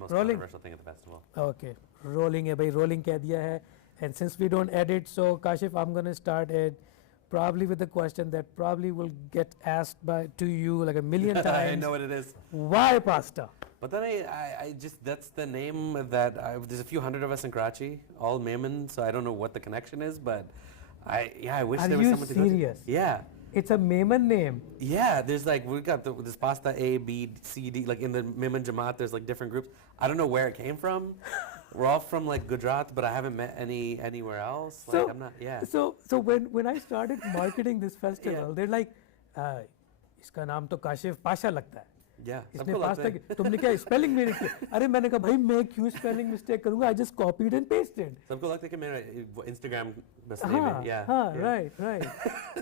most Rolling. controversial thing at the festival. Okay, rolling है भाई, rolling कह दिया है. And since we don't edit, so Kashif, I'm going to start it probably with a question that probably will get asked to you like a million times. I know what it is. Why pasta? But then I just, that's the name that, there's a few hundred of us in Karachi, all Memon, so I don't know what the connection is, but I wish there was someone to go to. Are you serious? Yeah. It's a Memon name. Yeah, there's like, we got this pasta A, B, C, D, like in the Memon Jamaat, there's like different groups. I don't know where it came from. We're all from like Gujarat, but I haven't met anywhere else. So, like, I'm not, yeah. So when I started marketing this festival, they're like, इसका नाम तो काशिफ पाशा लगता है. Yeah, इसने pasta तुमने क्या spelling मेरी की? अरे मैंने कहा भाई मैं क्यों स्पेलिंग मिस्टेक करूँगा? I just copied and pasted. सबको लगता है कि मेरा Instagram बस name है. Yeah. हाँ, right.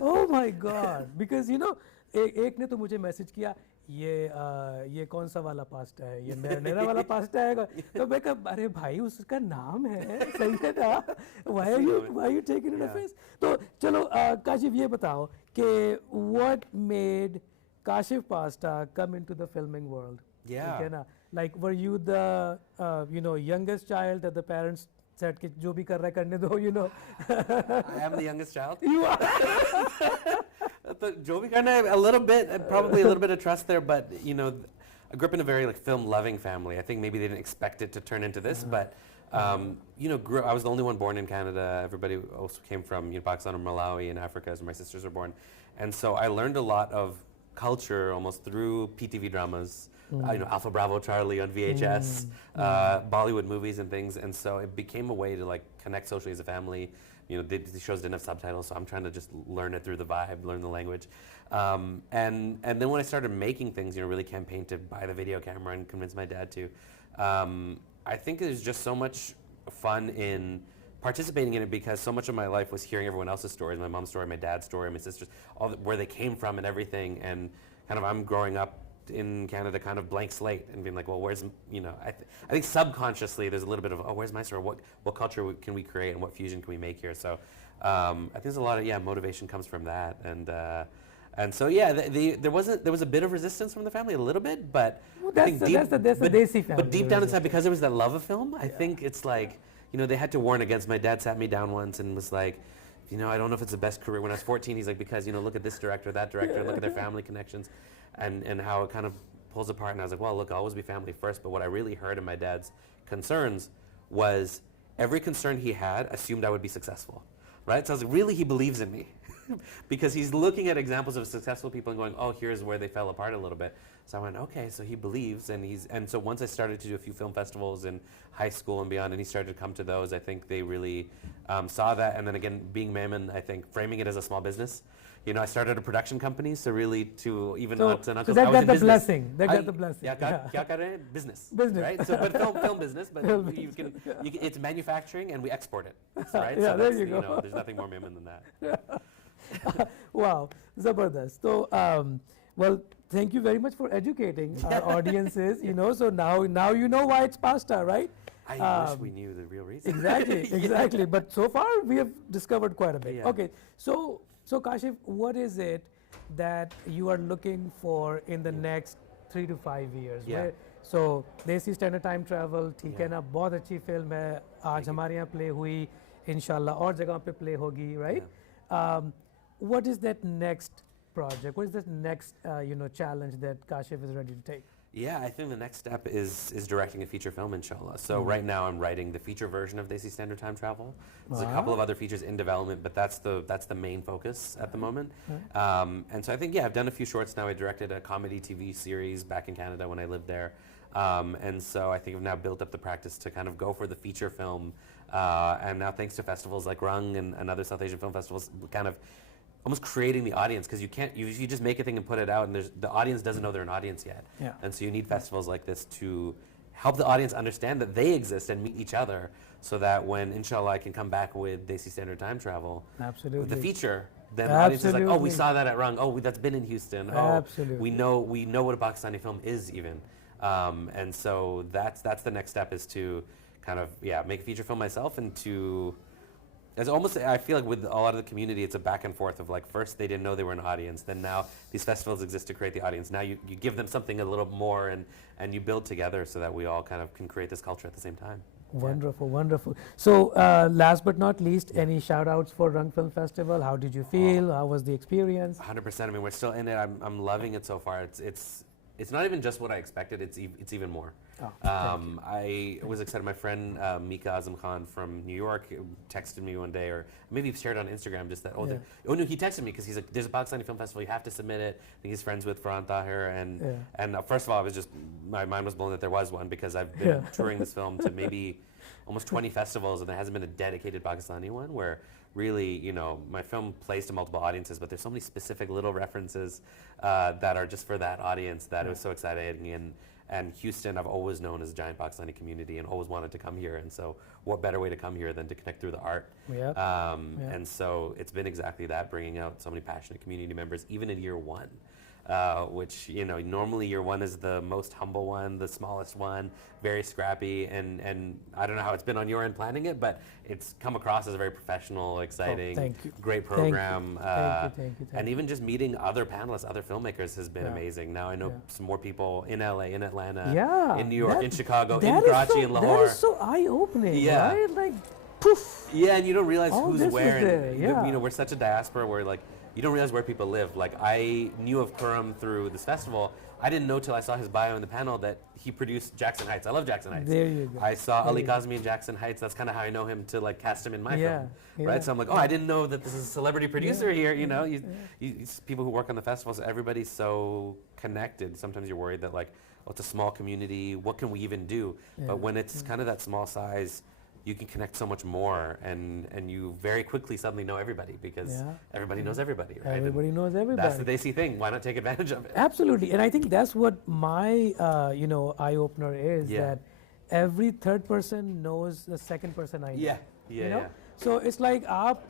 Oh my God, because you know एक ने तो मुझे मैसेज किया ये कौन सा वाला पास्ता है, ये मेरा वाला पास्ता है. तो मैं कहा अरे भाई उसका नाम है, सही है ना? Why are you taking it offense? तो चलो काशिफ ये बताओ कि what made Kashif Pasta come into the filming world? Yeah. Okay, na? Like were you the youngest child that the parents said कि जो भी कर रहा है करने दो, you know? I am the youngest child. You are. जो भी करना है, a little bit, probably a little bit of trust there, but you know, I grew up in a very like film-loving family. I think maybe they didn't expect it to turn into this, but you know, I was the only one born in Canada. Everybody else came from Pakistan or Malawi and Africa, as my sisters were born, and so I learned a lot of culture almost through PTV dramas, you know, Alpha Bravo Charlie on VHS, Bollywood movies and things, and so it became a way to like connect socially as a family. You know, the shows didn't have subtitles, so I'm trying to just learn it through the vibe, learn the language, and then when I started making things, you know, really campaigned to buy the video camera and convince my dad to. I think there's just so much fun in participating in it because so much of my life was hearing everyone else's stories, my mom's story, my dad's story, my sister's, where they came from and everything, and kind of I'm growing up in Canada kind of blank slate and being like, well, where's, you know, I think subconsciously there's a little bit of, oh, where's my story? What culture can we create and what fusion can we make here? So I think there's a lot of, motivation comes from that. And so, there was a bit of resistance from the family, a little bit, but I think that's the Desi family. But deep down inside, because there was that love of film, I think it's like, you know, they had to warn against. My dad sat me down once and was like, you know, I don't know if it's the best career. When I was 14, he's like, because, you know, look at this director, that director, look at their family connections and how it kind of pulls apart. And I was like, well, look, I'll always be family first. But what I really heard in my dad's concerns was every concern he had assumed I would be successful, right? So I was like, really, he believes in me. Because he's looking at examples of successful people and going, oh, here's where they fell apart a little bit. So I went, okay, so he believes, and so once I started to do a few film festivals in high school and beyond, and he started to come to those, I think they really saw that. And then again, being Memon, I think framing it as a small business. You know, I started a production company, so really to even aunts and uncles. So that got the blessing. That got the blessing. Yeah, kya kar rahe hain? Business. Business. Right? So, but film business, but you can, it's manufacturing and we export it. Right? Yeah, so there that's, you go. know, there's nothing more Memon than that. Wow, Zabardast. So, well, thank you very much for educating our audiences, you know, so now you know why it's pasta, right? I wish we knew the real reason. Exactly. But so far we have discovered quite a bit. Yeah. Okay, so Kashif, what is it that you are looking for in the next 3 to 5 years? Yeah. So Desi Standard Time Travel, ठीक है ना, बहुत अच्छी film है, आज हमारे यहाँ play हुई, इंशाल्लाह और जगह पे play होगी, right? Yeah. What is that next project? What is the next challenge that Kashif is ready to take? Yeah, I think the next step is directing a feature film, inshallah. So right now I'm writing the feature version of Desi Standard Time Travel. There's a couple of other features in development, but that's the main focus at the moment. And so I think, I've done a few shorts now. I directed a comedy TV series back in Canada when I lived there. And so I think I've now built up the practice to kind of go for the feature film. And now thanks to festivals like Rung and other South Asian film festivals, kind of almost creating the audience, because you just make a thing and put it out, and the audience doesn't know they're an audience yet. Yeah. And so you need festivals like this to help the audience understand that they exist and meet each other, so that when, inshallah, I can come back with Desi Standard Time Travel, absolutely, with the feature, then the audience is like, oh, we saw that at Rung, oh, that's been in Houston, oh, absolutely, we know what a Pakistani film is even. And so that's the next step, is to kind of make a feature film myself and to It's almost, I feel like with a lot of the community, it's a back and forth of like, first they didn't know they were an audience, then now these festivals exist to create the audience. Now you give them something a little more and you build together so that we all kind of can create this culture at the same time. Wonderful, wonderful. So last but not least, any shout outs for Rung Film Festival? How did you feel? How was the experience? 100%. I mean, we're still in it. I'm loving it so far. It's not even just what I expected. It's even more. Oh, I was excited. My friend Mika Azam Khan from New York texted me one day, or maybe he shared on Instagram just that. Oh no, he texted me because he's like, "There's a Pakistani film festival. You have to submit it." I think he's friends with Farhan Tahir, and first of all, I was just, my mind was blown that there was one, because I've been touring this film to maybe almost 20 festivals, and there hasn't been a dedicated Pakistani one where really, you know, my film plays to multiple audiences, but there's so many specific little references that are just for that audience that it was so exciting. And Houston, I've always known as a giant Pakistani community and always wanted to come here. And so what better way to come here than to connect through the art? And so it's been exactly that, bringing out so many passionate community members, even in year one. Which, you know, normally year one is the most humble one, the smallest one, very scrappy, and I don't know how it's been on your end planning it, but it's come across as a very professional, exciting, great program. Thank you. And even just meeting other panelists, other filmmackers has been amazing. Now I know some more people in LA, in Atlanta, in New York, in Chicago, in Karachi, in Lahore. That is so eye-opening, right? Like, poof. Yeah, and you don't realize who's where. There, you know, we're such a diaspora where, like, you don't realize where people live. Like, I knew of Khurram through this festival. I didn't know till I saw his bio in the panel that he produced Jackson Heights. I love Jackson Heights. There you go. I saw Ali Kazmi in Jackson Heights. That's kind of how I know him, to like cast him in my film, right? So I'm like, oh, I didn't know that this is a celebrity producer here. You know, people who work on the festivals, everybody's so connected. Sometimes you're worried that, like, oh, it's a small community. What can we even do? But when it's kind of that small size, you can connect so much more, and you very quickly suddenly know everybody, because everybody knows everybody, right? Everybody knows everybody. That's the Desi thing. Why not take advantage of it? Absolutely, and I think that's what my eye opener is, that every third person knows the second person I know. You know? So it's like आप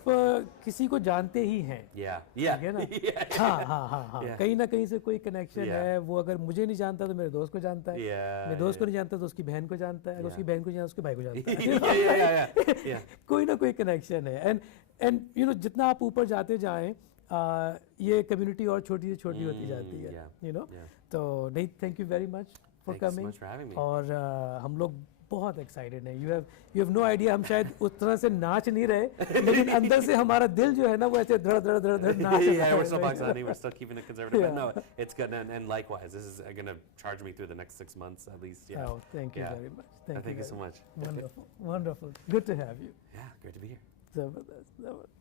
किसी को जानते ही हैं, ठीक है ना? हाँ, कहीं ना कहीं से कोई कनेक्शन है. वो अगर मुझे नहीं जानता तो मेरे दोस्त को जानता है, मेरे दोस्त को नहीं जानता तो उसकी बहन को जानता है, अगर उसकी बहन को जानता है उसके भाई को जानता है. कोई ना कोई कनेक्शन है. एंड यू नो, जितना आप ऊपर जाते जाएं, ये कम्युनिटी और छोटी से छोटी होती जाती है, यू नो. तो नहीं, thank you very much for coming. और हम लोग बहुत एक्साइटेड है. You have no idea. हम शायद उस तरह से नाच नहीं रहे, लेकिन अंदर से हमारा दिल जो है ना, वो ऐसे धड़ धड़ धड़ धड़ नाच रहा है. We're still Pakistani. We're still keeping it conservative. But no, it's good. And likewise, this is going to charge me through the next 6 months at least. Oh, thank you very much. Thank you so much. Wonderful. Good to have you. Yeah, great to be here. Zabardast.